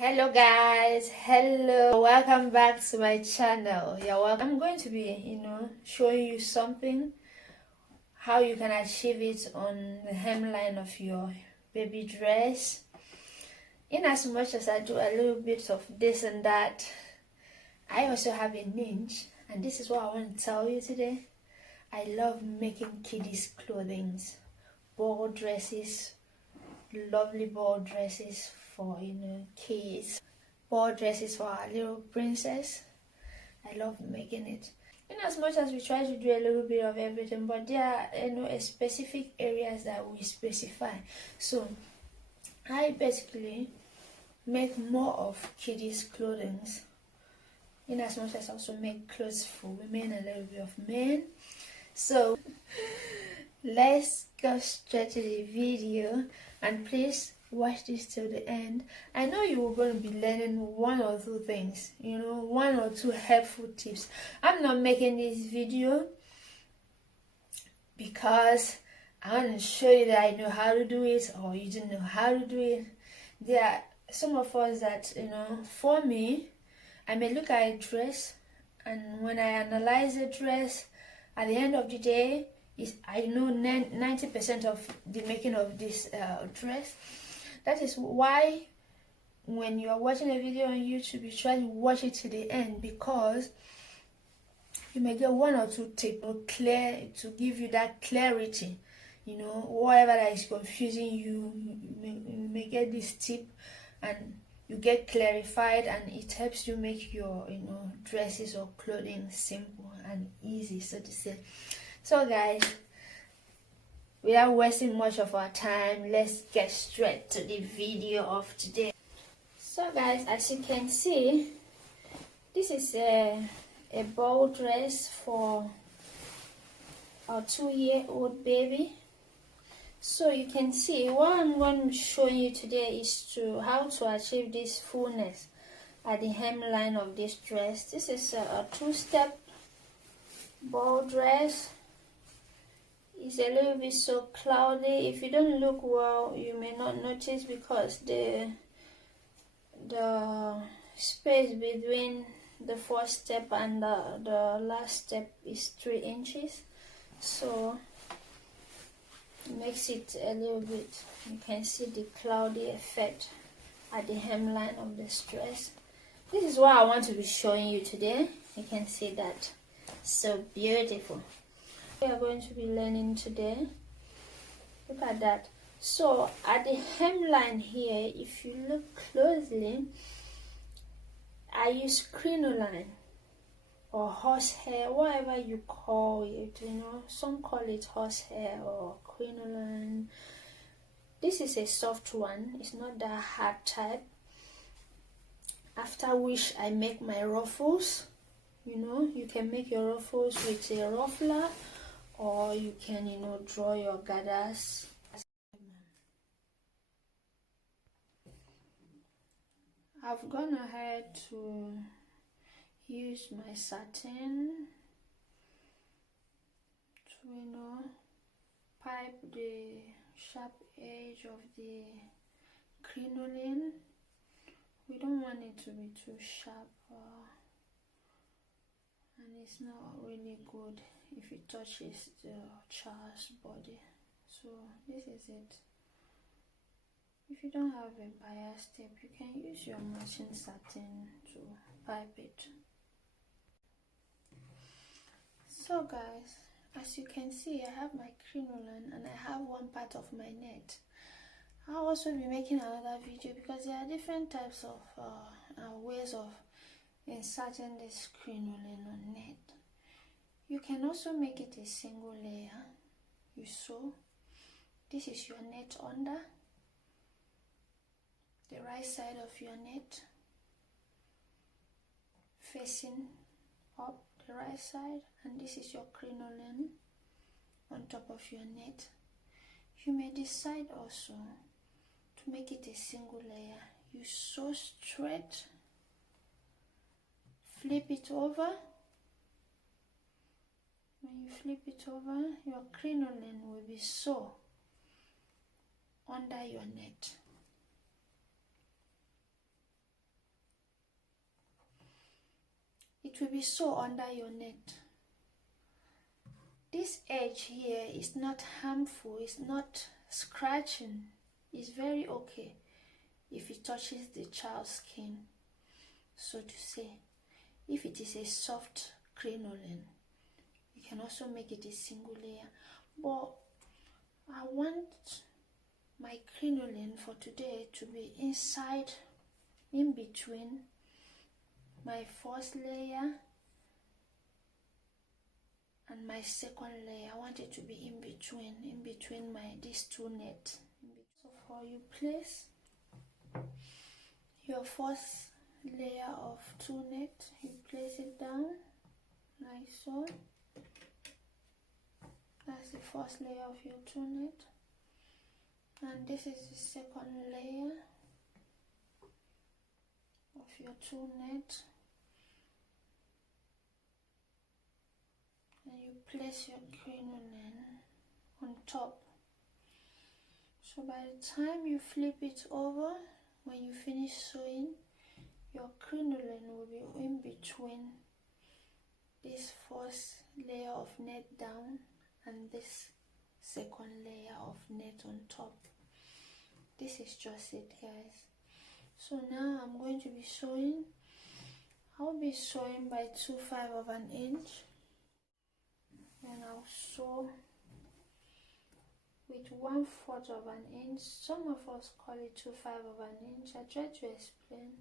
Hello guys, hello, welcome back to my channel. You're welcome. I'm going to be showing you something, how you can achieve it on the hemline of your baby dress. In as much as I do a little bit of this and that, I also have a niche, and this is what I want to tell you today. I love making kiddies clothing, ball dresses, lovely ball dresses for kids, ball dresses for our little princess. I love making it. In as much as we try to do a little bit of everything, but there are specific areas that we specify. So I basically make more of kiddies clothing, in as much as I also make clothes for women and a little bit of men. So let's go straight to the video, and please watch this till the end. I know you are going to be learning one or two things, one or two helpful tips. I'm not making this video because I want to show you that I know how to do it or you didn't know how to do it. There are some of us that, for me, I may look at a dress, and when I analyze the dress, at the end of the day, I know 90% of the making of this dress. That is why when you are watching a video on YouTube, you try to watch it to the end, because you may get one or two tips to give you that clarity. Whatever that is confusing you, you may get this tip and you get clarified, and it helps you make your dresses or clothing simple and easy, so to say. So guys, without wasting much of our time, let's get straight to the video of today. So guys, as you can see, this is a ball dress for our 2-year-old baby. So you can see what I'm going to be showing you today is how to achieve this fullness at the hemline of this dress. This is a 2-step ball dress. It's a little bit so cloudy. If you don't look well, you may not notice, because the space between the first step and the last step is 3 inches. So it makes it a little bit, you can see the cloudy effect at the hemline of this dress. This is what I want to be showing you today. You can see that. So beautiful. We are going to be learning today. Look at that. So at the hemline here, if you look closely, I use crinoline or horsehair, whatever you call it. Some call it horsehair or crinoline. This is a soft one. It's not that hard type. After which I make my ruffles. You can make your ruffles with a ruffler, or you can draw your gathers. I've gone ahead to use my satin to pipe the sharp edge of the crinoline. We don't want it to be too sharp, and it's not really good if it touches the child's body. So this is it. If you don't have a bias tape, you can use your matching satin to pipe it. So guys, as you can see, I have my crinoline and I have one part of my net. I'll also be making another video, because there are different types of ways of inserting this crinoline on net. You can also make it a single layer. You sew. This is your net under, the right side of your net facing up the right side, and this is your crinoline on top of your net. You may decide also to make it a single layer. You sew straight, flip it over. When you flip it over, your crinoline will be sewn under your net. it will be so under your net. This edge here is not harmful, it's not scratching, it's very okay if it touches the child's skin, so to say. If it is a soft crinoline, you can also make it a single layer. But I want my crinoline for today to be inside, in between my first layer and my second layer. I want it to be in between these two nets. So for you place your first layer of two net, you place it down like so. That's the first layer of your two net, and this is the second layer of your two net, and you place your crinoline on top. So by the time you flip it over, when you finish sewing, your crinoline will be in between this first layer of net down and this second layer of net on top. This is just it, guys. So now I'm going to be sewing. I'll be sewing by 2/5 of an inch, and I'll sew with 1/4 of an inch. Some of us call it 2/5 of an inch. I try to explain.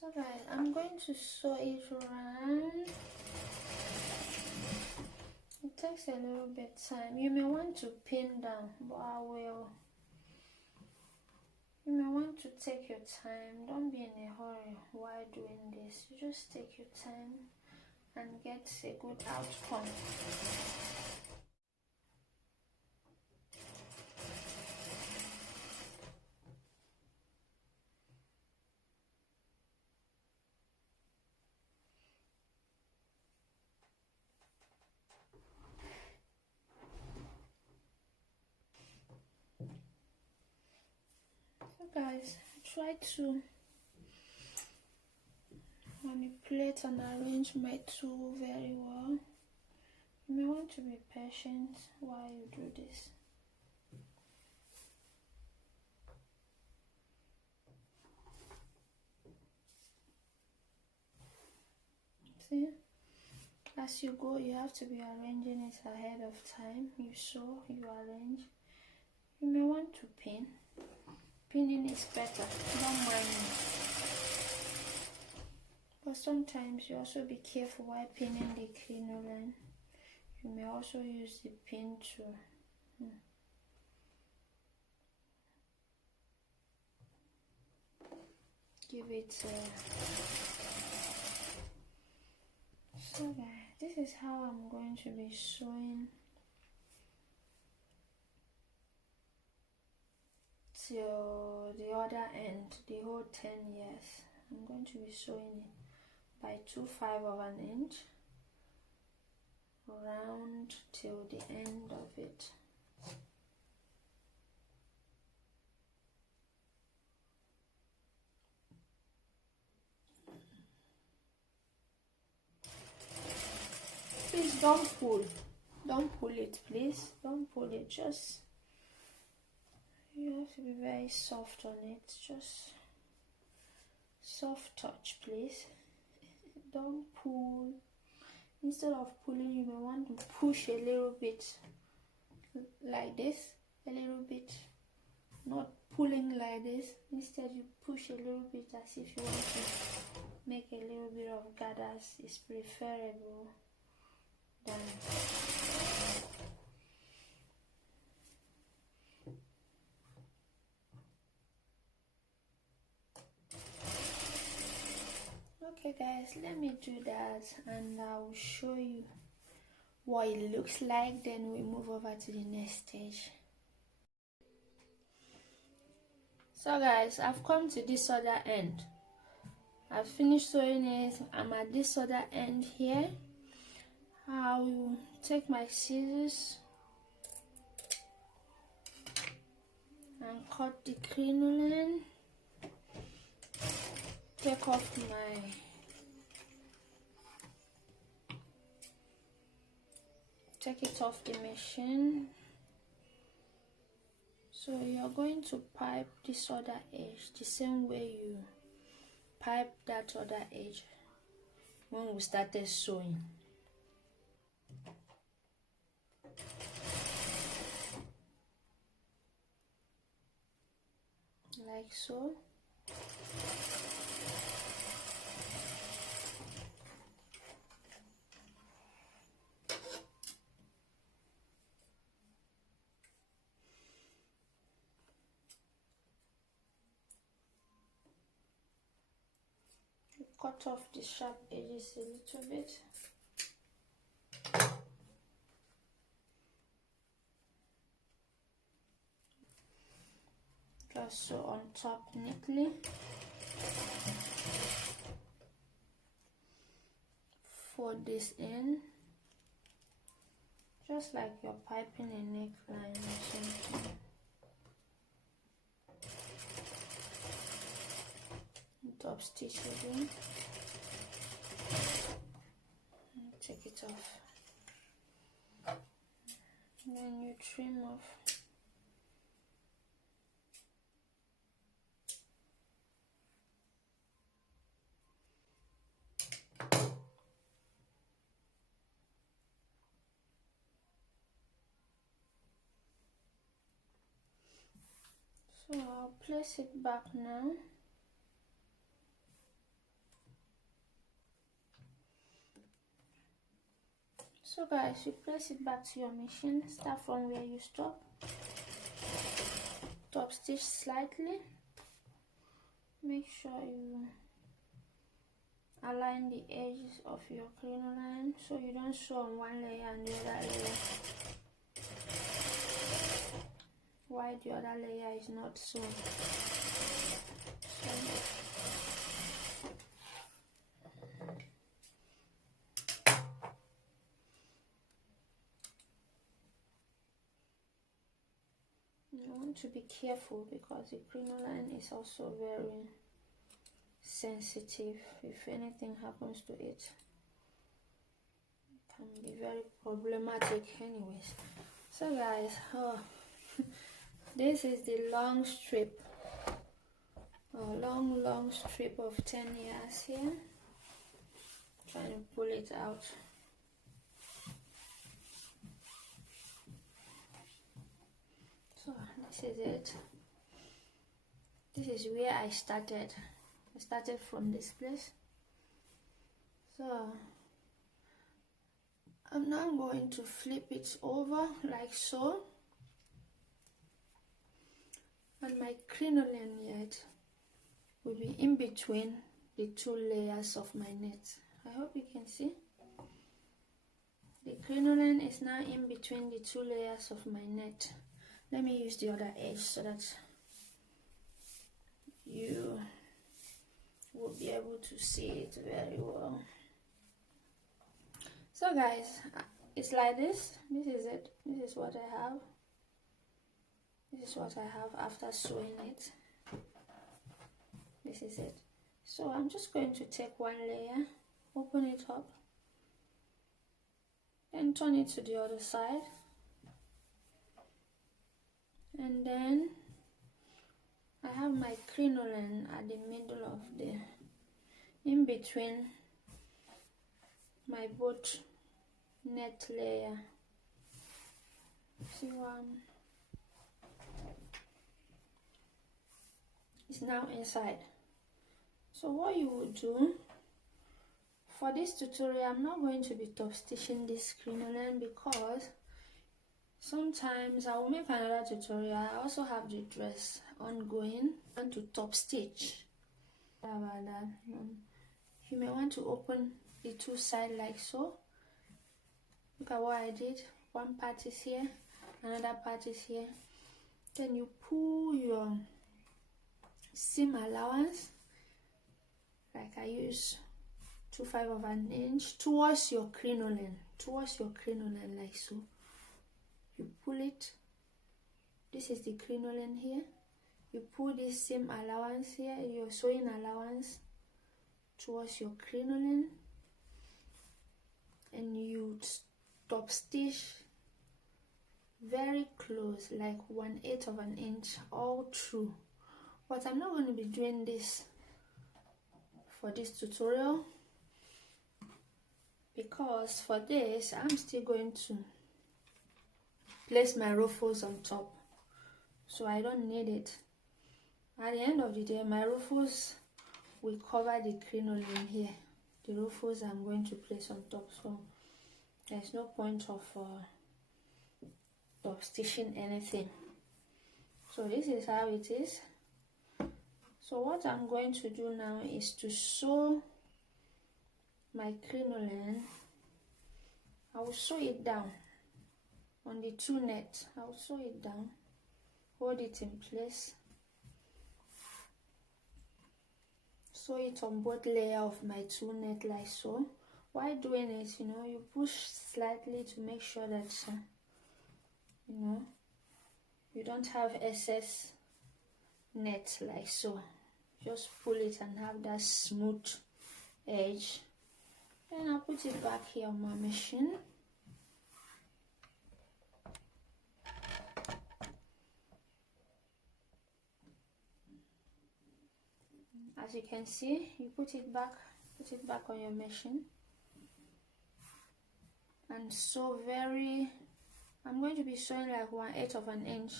So guys, I'm going to sew it around. It takes a little bit time. You may want to pin down, but you may want to take your time. Don't be in a hurry while doing this. You just take your time and get a good outcome. Guys, try to manipulate and arrange my tool very well. You may want to be patient while you do this. See, as you go, you have to be arranging it ahead of time. You sew, you arrange. You may want to pin. Pinning is better, don't mind me. But sometimes you also be careful while pinning the crinoline. You may also use the pin to give it so guys, this is how I'm going to be sewing till the other end, the whole 10 years. I'm going to be sewing it by 2/5 of an inch round till the end of it. Please don't pull it, please don't pull it. Just, you have to be very soft on it. Just soft touch, please. Don't pull. Instead of pulling, you may want to push a little bit like this, a little bit, not pulling like this. Instead you push a little bit as if you want to make a little bit of gathers. Is preferable than okay guys, let me do that and I'll show you what it looks like. Then we move over to the next stage. So guys, I've come to this other end. I've finished sewing it. I'm at this other end here. I will take my scissors and cut the crinoline. Take off take it off the machine. So you're going to pipe this other edge the same way you pipe that other edge when we started sewing. Like so. Cut off the sharp edges a little bit. Just sew on top neatly. Fold this in, just like you're piping a neckline or something. Top stitch again. Take it off. Then you trim off. So I'll place it back now. So guys, you place it back to your machine. Start from where you stop. Top stitch slightly. Make sure you align the edges of your crinoline so you don't sew on one layer and the other layer while the other layer is not sewn. You want to be careful because the crinoline is also very sensitive. If anything happens to it, it can be very problematic anyways. So guys, this is the long strip, long strip of 10 yards here. Trying to pull it out. So this is it. This is where I started. I started from this place. So I'm now going to flip it over like so. And my crinoline yet will be in between the two layers of my net. I hope you can see. The crinoline is now in between the two layers of my net. Let me use the other edge so that you will be able to see it very well. So guys, it's like this. This is it. This is what I have. This is what I have after sewing it. This is it. So I'm just going to take one layer, open it up, then turn it to the other side, and then I have my crinoline at the middle of the, in between my both net layer. See one is now inside. So what you would do for this tutorial, I'm not going to be top stitching this crinoline because sometimes I will make another tutorial. I also have the dress ongoing and to top stitch. About that, you may want to open the two sides like so. Look at what I did. One part is here, another part is here. Then you pull your seam allowance, like I use 2/5 of an inch towards your crinoline, like so. You pull it. This is the crinoline here. you put this same allowance here, your sewing allowance, towards your crinoline, and you top stitch very close, like 1/8 of an inch all through. But I'm not going to be doing this for this tutorial, because for this I'm still going to place my ruffles on top, so I don't need it. At the end of the day, my ruffles will cover the crinoline here. The ruffles I'm going to place on top, so there's no point of stitching anything. So this is how it is. So what I'm going to do now is to sew my crinoline. I will sew it down on the 2 net. I will sew it down, hold it in place, sew it on both layers of my 2 net like so. While doing it, you push slightly to make sure that you don't have excess net like so. Just pull it and have that smooth edge. Then I'll put it back here on my machine. As you can see, you put it back on your machine and sew I'm going to be sewing like 1/8 of an inch,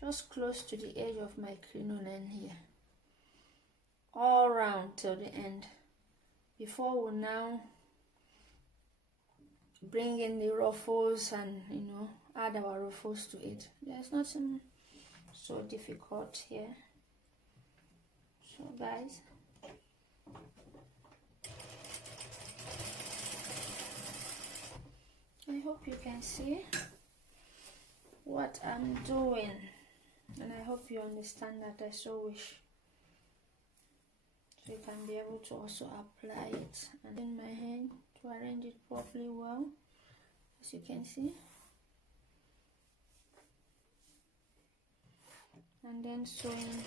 just close to the edge of my crinoline here, all round till the end, before we now bring in the ruffles and add our ruffles to it. There's nothing so difficult here. So guys, I hope you can see what I'm doing, and I hope you understand that. I so wish so you can be able to also apply it and in my hand to arrange it properly well, as you can see, and then sewing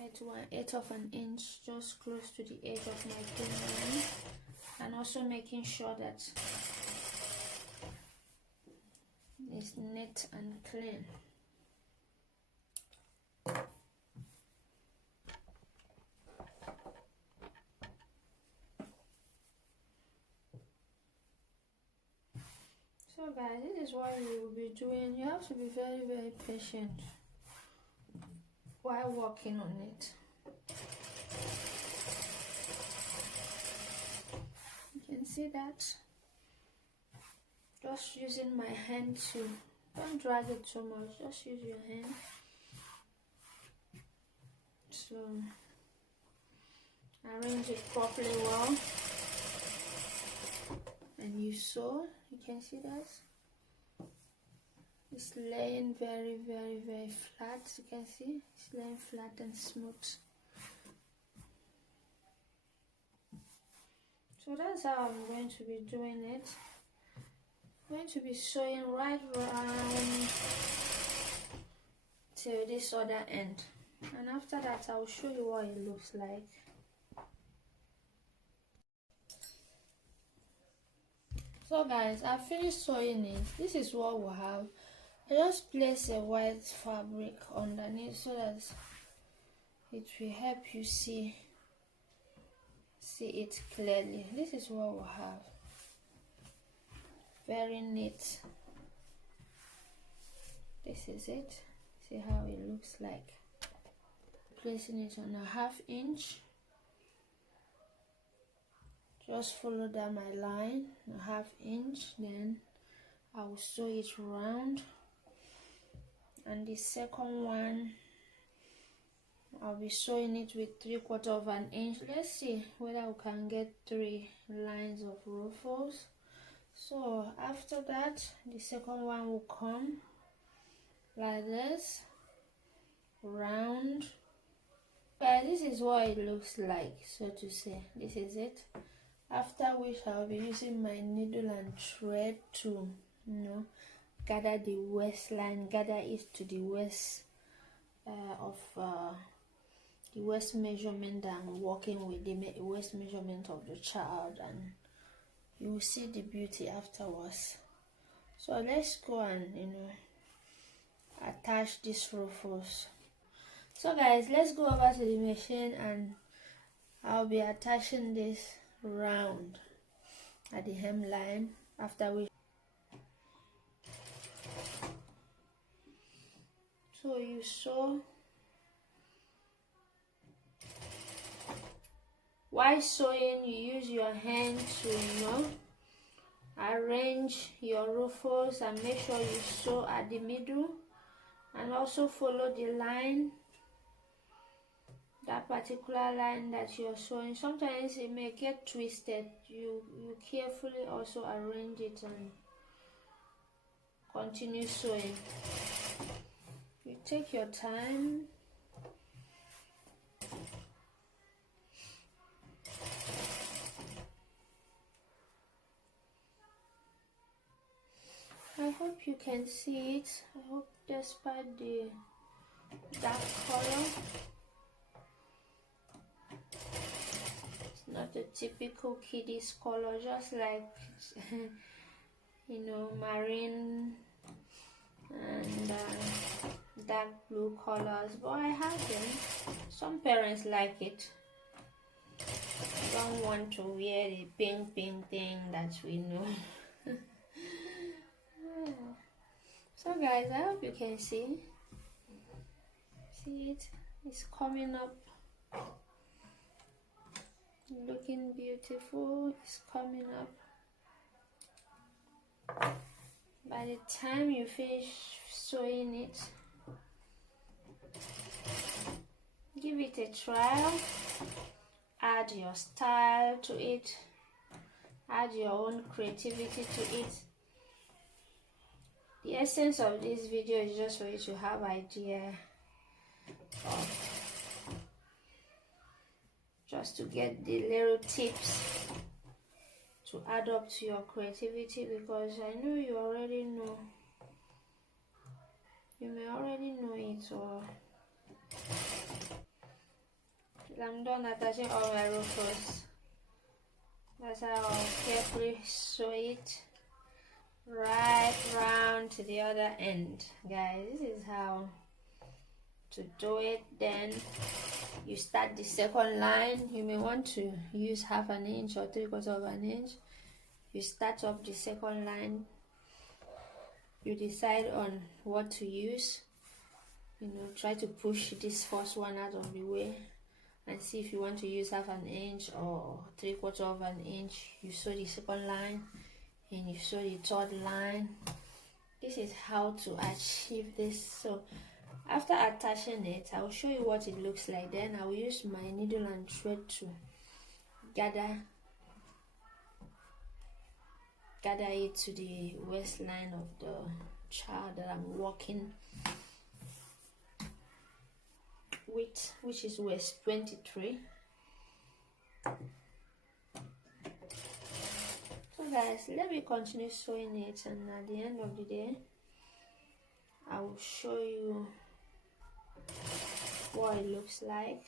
it 1/8 of an inch just close to the edge of my crinoline, and also making sure that it's neat and clean. So guys, this is what you will be doing. You have to be very, very patient while working on it. You can see that. Just using my hand to, don't drag it too much, just use your hand to arrange it properly well, and you sew. You can see that it's laying very, very, very flat. You can see it's laying flat and smooth. So that's how I'm going to be doing it. I'm going to be sewing right round till this other end, and after that I'll show you what it looks like. So guys, I finished sewing it. This is what we have. I just place a white fabric underneath so that it will help you see it clearly. This is what we have. Very neat. This is it. See how it looks like. Placing it on a 1/2 inch. Just follow down my line, a 1/2 inch, then I will sew it round, and the second one I'll be sewing it with 3/4 of an inch. Let's see whether we can get 3 lines of ruffles. So after that, the second one will come like this, round. Guys, this is what it looks like, so to say. This is it. After which I'll be using my needle and thread to gather the waistline, gather it to the waist of the waist measurement that I'm working with, the waist measurement of the child, and you will see the beauty afterwards. So let's go and attach these ruffles. So guys, let's go over to the machine and I'll be attaching this round at the hemline, after which so you sew. While sewing, you use your hand to arrange your ruffles and make sure you sew at the middle, and also follow the line, that particular line that you're sewing. Sometimes it may get twisted. You carefully also arrange it and continue sewing. You take your time. I hope you can see it. I hope despite the dark color, it's not a typical kiddies color, just like marine and dark blue colors, but I have them. Some parents like it. Don't want to wear the pink thing that we know. So guys, I hope you can see it. It's coming up, looking beautiful. It's coming up. By the time you finish sewing it, give it a trial, add your style to it, add your own creativity to it. The essence of this video is just for you to have idea of, just to get the little tips to add up to your creativity, because I know you already know. You may already know it, or I'm done attaching all my ruffles. That's how I'll carefully sew it right round to the other end. Guys, this is how to do it. Then you start the second line. You may want to use 1/2 inch or 3/4 of an inch. You start up the second line. You decide on what to use. Try to push this first one out of the way and see if you want to use 1/2 inch or 3/4 of an inch. You sew the second line and you sew the third line. This is how to achieve this. So after attaching it, I will show you what it looks like. Then I will use my needle and thread to gather it to the waistline of the child that I'm working with, which is waist 23. So guys, let me continue sewing it, and at the end of the day I will show you what it looks like.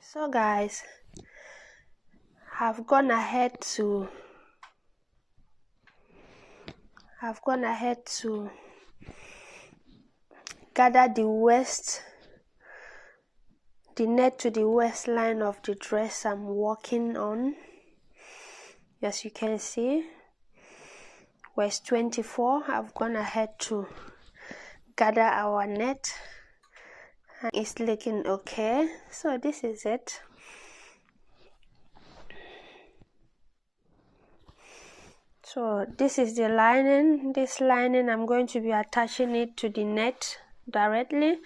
So guys, I've gone ahead to gather the net to the waistline of the dress I'm working on. As you can see, waist 24. I've gone ahead to gather our net, and it's looking okay. So this is it. So this is the lining. This lining, I'm going to be attaching it to the net directly,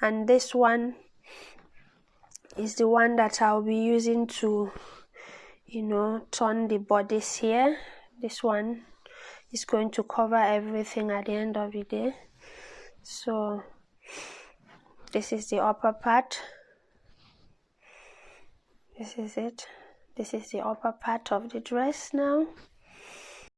and this one is the one that I'll be using to turn the bodice here. This one is going to cover everything at the end of the day. So this is the upper part. This is it. This is the upper part of the dress now.